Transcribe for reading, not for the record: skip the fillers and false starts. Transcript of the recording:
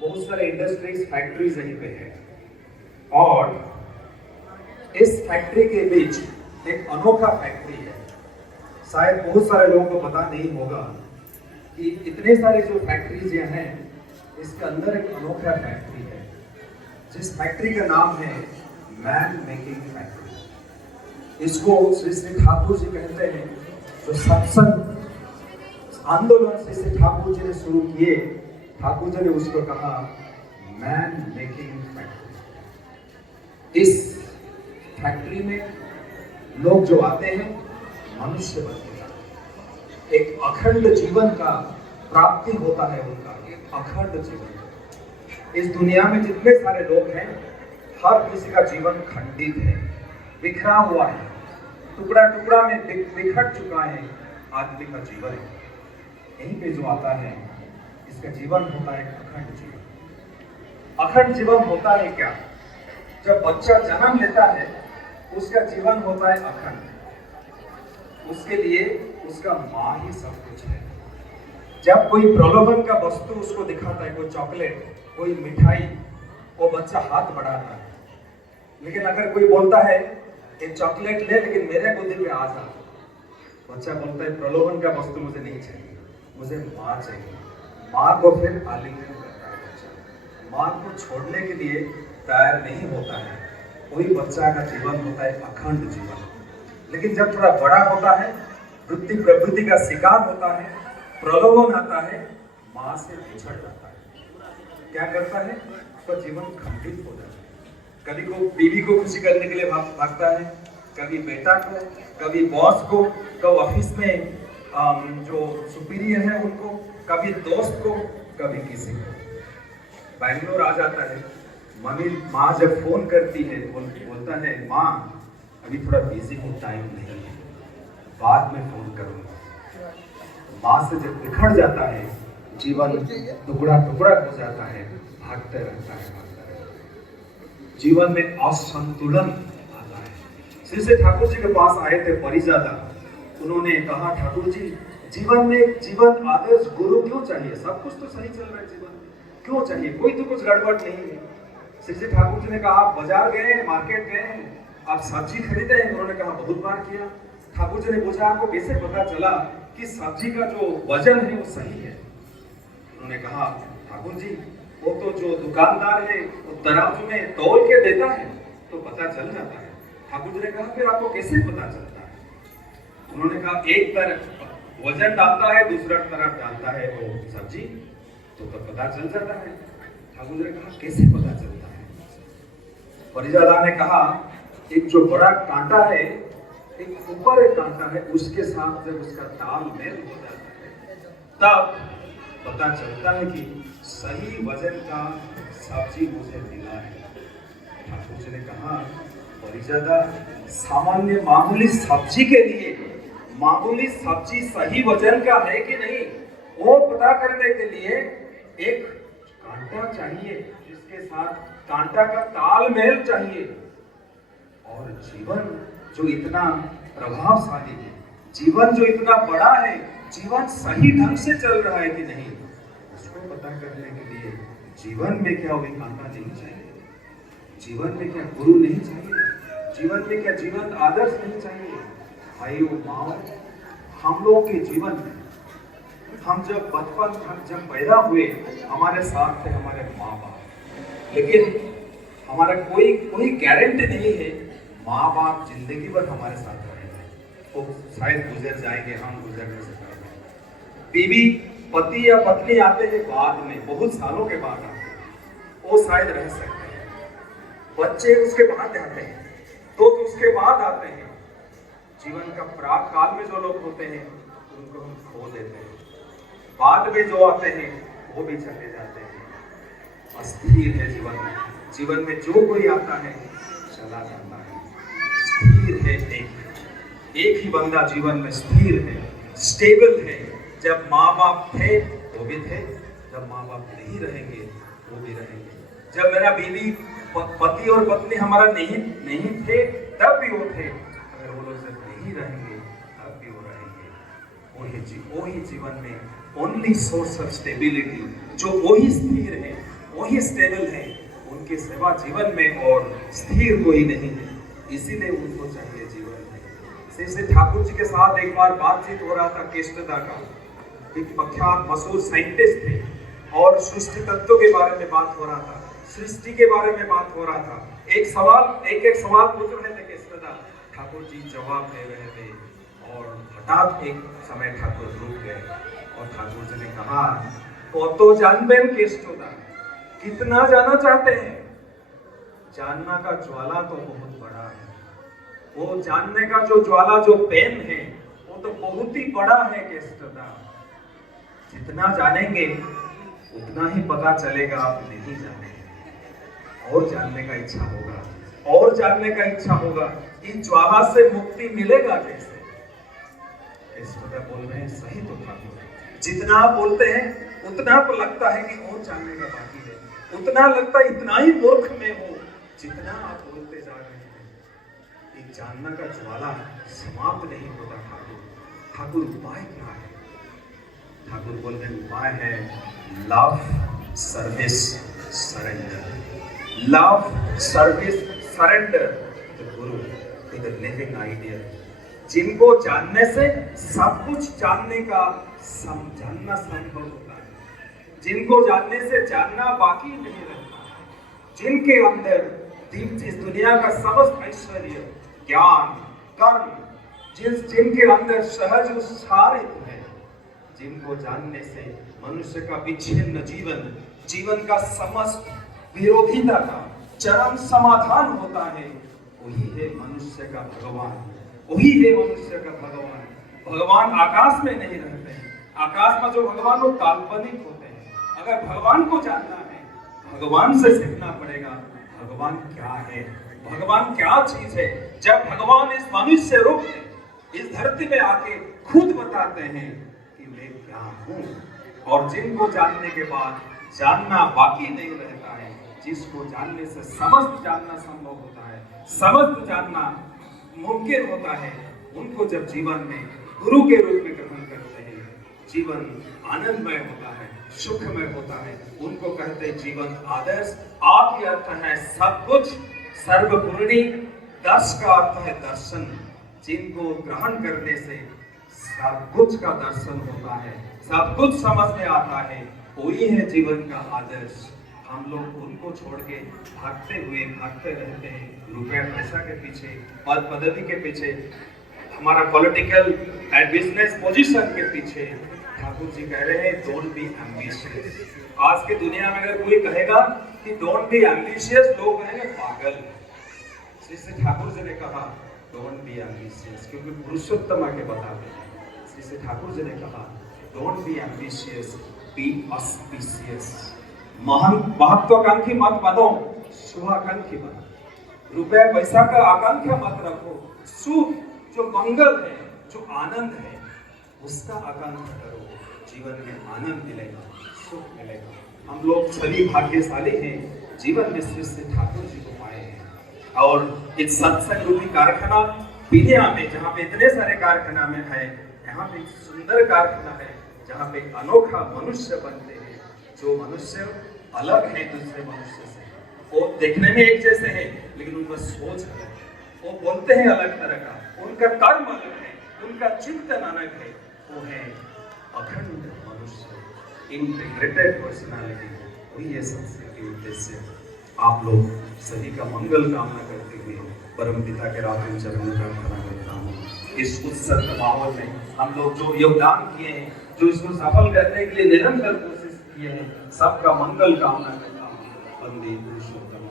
बहुत सारे industries factories यहीं पे है और इस फैक्ट्री के बीच एक अनोखा फैक्ट्री है। शायद बहुत सारे लोगों को पता नहीं होगा कि इतने सारे जो फैक्ट्रीज यहाँ हैं इसके अंदर एक अनोखा फैक्ट्री है जिस फैक्ट्री का नाम है मैन मेकिंग फैक्ट्री। इसको श्री श्री ठाकुर जी कहते हैं। जो सत्संग आंदोलन श्री श्री ठाकुर जी ने शुरू किए, ठाकुर जी ने उसको कहा मैन मेकिंग फैक्ट्री। इस फैक्ट्री में लोग जो आते हैं मनुष्य बनते हैं, एक अखंड जीवन का प्राप्ति होता है उनका, एक अखंड जीवन। इस दुनिया में जितने सारे लोग हैं हर किसी का जीवन खंडित है, बिखरा हुआ है, टुकड़ा टुकड़ा में बिखर चुका है आदमी का जीवन। यहीं पे जो आता है इसका जीवन होता है अखंड जीवन। अखंड जीवन होता है क्या? जब बच्चा जन्म लेता है उसका जीवन होता है अखंड। उसके लिए उसका माँ ही सब कुछ है। जब कोई प्रलोभन का वस्तु उसको दिखाता है, कोई चॉकलेट, कोई मिठाई, वो बच्चा हाथ बढ़ाता है। लेकिन अगर कोई बोलता है ये चॉकलेट ले लेकिन मेरे गोदी पे आ जा, बच्चा बोलता है प्रलोभन का वस्तु मुझे नहीं चाहिए, मुझे माँ चाहिए। माँ को फिर आलिंगन करता है बच्चा, माँ को छोड़ने के लिए तैयार नहीं होता है। वही बच्चा का जीवन होता है अखंड जीवन। लेकिन जब थोड़ा बड़ा होता है, वृत्ति प्रवृत्ति का शिकार होता है, प्रलोभन आता है, माँ से बिछड़ जाता है। क्या करता है? उसका जीवन खंडित हो जाता है। कभी को बीवी को खुशी करने के लिए भागता है, कभी बेटा को, कभी बॉस को, कभी ऑफिस में जो सुपीरियर है उनको, कभी दोस्त को, कभी किसी को। बैंगलोर आ जाता है, मम्मी माँ जब फोन करती है बोलता है माँ अभी थोड़ा बिजी हूँ, टाइम नहीं है, बाद में फोन करूँगा। माँ से जब बिखर जाता है जीवन टुकड़ा टुकड़ा हो जाता है, भागते रहता है। जीवन में असंतुलन आता है। श्री श्री ठाकुर जी के पास आए थे परिजादा। उन्होंने कहा ठाकुर जी जीवन में जीवन आदर्श गुरु क्यों चाहिए? सब कुछ तो सही चल रहा है, जीवन क्यों चाहिए? कोई तो कुछ गड़बड़ नहीं है। श्री श्री ठाकुर जी ने कहा बाजार गए, मार्केट गए, आप सब्जी खरीदे? उन्होंने कहा बहुत बार किया। ठाकुर जी ने पूछा आपको कैसे पता चला कि सब्जी का जो वजन है वो सही है? उन्होंने कहा ठाकुर जी वो तो जो दुकानदार है वो तराजू में तौल के देता है तो पता चल जाता है। ठाकुर जी ने कहा फिर आपको कैसे पता चलता है? उन्होंने कहा एक तरफ वजन डालता है, दूसरा तरफ डालता है वो सब्जी, तो पता चल जाता है। ठाकुर जी ने कहा कैसे पता चलता है? परिजादा ने कहा एक जो बड़ा कांटा है, एक ऊपर एक कांटा है, उसके साथ जब उसका तालमेल हो जाता है तब पता चलता है कि सही वजन का सब्जी मुझे मिला है। ठाकुर जी ने कहा परिजादा सामान्य मामूली सब्जी के लिए मामूली सब्जी सही वजन का है कि नहीं वो पता करने के लिए एक कांटा चाहिए, जिसके साथ कांटा का तालमेल चाहिए। और जीवन जो इतना प्रभावशाली है, जीवन जो इतना बड़ा है, जीवन सही ढंग से चल रहा है कि नहीं, उसको पता करने के लिए जीवन में क्या वही कांटा नहीं चाहिए? जीवन में क्या गुरु नहीं चाहिए? जीवन में क्या जीवन आदर्श नहीं चाहिए? भाइयों माओ, हम लोग के जीवन में हम जब बचपन जब पैदा हुए हमारे साथ थे हमारे माँ बाप, लेकिन हमारा कोई गारंटी नहीं है माँ बाप जिंदगी भर हमारे साथ रहेंगे। वो शायद गुजर जाएंगे, हम गुजर नहीं सकते। बीवी पति या पत्नी आते हैं बाद में, बहुत सालों के बाद आते हैं, वो शायद रह सकते हैं। बच्चे उसके बाद आते हैं, तो उसके बाद आते हैं। जीवन का प्राक काल में जो लोग होते हैं उनको हम खो देते हैं, बाद में जो आते हैं वो भी चले जाते हैं। अस्थिर है जीवन में। जीवन में जो कोई आता है चला जाता है। स्थिर है एक ही बंदा जीवन में स्थिर है, स्टेबल है। जब माँ बाप थे वो भी थे, जब माँ बाप नहीं रहेंगे वो भी रहेंगे। जब मेरा बीवी पति और पत्नी हमारा नहीं थे तब भी वो थे, अगर वो लोग जब नहीं रहेंगे तब भी वो रहेंगे। वही जीवन में ओनली सोर्स ऑफ स्टेबिलिटी, जो वही स्थिर है, वही स्टेबल है, उनके सेवा जीवन में और स्थिर कोई नहीं है, इसीलिए उनको चाहिए जीवन में। श्री श्री ठाकुर जी के साथ एक बार बातचीत हो रहा था केष्टदा का। एक प्रख्यात मशहूर साइंटिस्ट थे और सृष्टि तत्व के बारे में बात हो रहा था, सृष्टि के बारे में बात हो रहा था। एक सवाल पूछ रहे थे केष्टदा, ठाकुर जी जवाब दे रहे थे और हठात एक समय ठाकुर रुक गए और ठाकुर जी ने कहा, तो जानते हैं केष्टदा, कितना जाना चाहते हैं? जानना का ज्वाला तो बहुत बड़ा है, वो जानने का जो ज्वाला जो पेन है वो तो बहुत ही बड़ा है केष्टदा। जितना जानेंगे उतना ही पता चलेगा आप नहीं जाने, और जानने का इच्छा होगा, और जानने का इच्छा होगा। इस ज्वाला से मुक्ति मिलेगा कैसे? केष्टदा बोल रहे हैं, सही तो ठाकुर, जितना आप बोलते हैं उतना तो लगता है कि और जानने का बाकी है, उतना लगता है इतना ही मूर्ख में हो जितना आप बोलते जा रहे हैं। ये जानना का ज्वाला समाप्त नहीं होता ठाकुर। ठाकुर उपाय क्या है? ठाकुर बोल रहे उपाय है love, service, surrender. Love, service, surrender the Guru to the living idea. जिनको जानने से सब कुछ जानने का जानना संभव होता है, जिनको जानने से जानना बाकी नहीं रहता, जिनके अंदर इस दुनिया का समस्त ऐश्वर्य, ज्ञान, कर्म, जिनके अंदर सहज उत्साहित है, जिनको जानने से मनुष्य का विच्छिन्न जीवन का समस्त विरोधिता का चरम समाधान होता है, वही है मनुष्य का भगवान, वही है मनुष्य का भगवान। भगवान आकाश में नहीं रहते हैं, आकाश में जो भगवान वो काल्पनिक होते हैं। अगर भगवान को जानना है, भगवान से सीखना पड़ेगा भगवान क्या है, भगवान क्या चीज है। जब भगवान इस मनुष्य रूप में इस धरती में आके खुद बताते हैं कि मैं क्या हूँ, और जिनको जानने के बाद जानना बाकी नहीं रहता है, जिसको जानने से समस्त जानना संभव होता है, समस्त जानना मुमकिन होता है, उनको जब जीवन में गुरु के रूप में ग्रहण करते हैं, जीवन आनंदमय होता है, सुखमय होता है। उनको कहते हैं जीवन आदर्श। आप ही अर्थ है सब कुछ, सर्वपूर्णी। दर्श का अर्थ है दर्शन। जिनको ग्रहण करने से सब कुछ का दर्शन होता है, सब कुछ समझ में आता है, वही है जीवन का आदर्श। हम लोग उनको छोड़ के भागते रहते हैं रुपया पैसा के पीछे, पद पदवी के पीछे, हमारा पॉलिटिकल एंड बिजनेस पोजीशन के पीछे। ठाकुर जी कह रहे हैं डोंट बी एम्बिशियस। आज की दुनिया में अगर कोई कहेगा कि डोंट बी एम्बिशियस, लोग कहेंगे पागल। श्री श्री ठाकुर जी ने कहा डोंट बी एम्बिशियस, क्योंकि पुरुषोत्तम के बताते हैं। श्री श्री ठाकुर जी ने कहा don't be ambitious, B auspicious. महत्वाकांक्षी मत बनो, शुभाकांक्षी बनो। रुपया पैसा का आकांक्षा मत रखो, सुख जो मंगल है, जो आनंद है, उसका आकांक्षा करो। जीवन में आनंद मिलेगा, सुख मिलेगा। हम लोग सभी भाग्यशाली हैं, जीवन में श्री श्री ठाकुर जी को पाए हैं। और इस सत्संग रूपी कारखाना पीलिया में, जहाँ पे इतने सारे कारखाना में है, यहाँ पे एक सुंदर कारखाना है जहाँ पे अनोखा मनुष्य बनते हैं। जो मनुष्य अलग है दूसरे मनुष्य से, वो देखने में एक जैसे हैं लेकिन उनका सोच अलग है, वो बोलते हैं अलग तरह का, उनका कर्म अलग है, उनका चिंतन अलग है। वो है अखंड मनुष्य, इंटीग्रेटेड पर्सनालिटी। वही है सत्संग के उद्देश्य। आप लोग सभी का मंगल कामना करते हुए परम पिता के राधे चरणों में प्रार्थना करता हूँ। इस उत्सव माहौल में हम लोग जो योगदान किए हैं, जो इसको सफल करने के लिए निरंतर कोशिश किए हैं, सबका मंगल कामना करता हूँ। वंदे पुरुषोत्तम।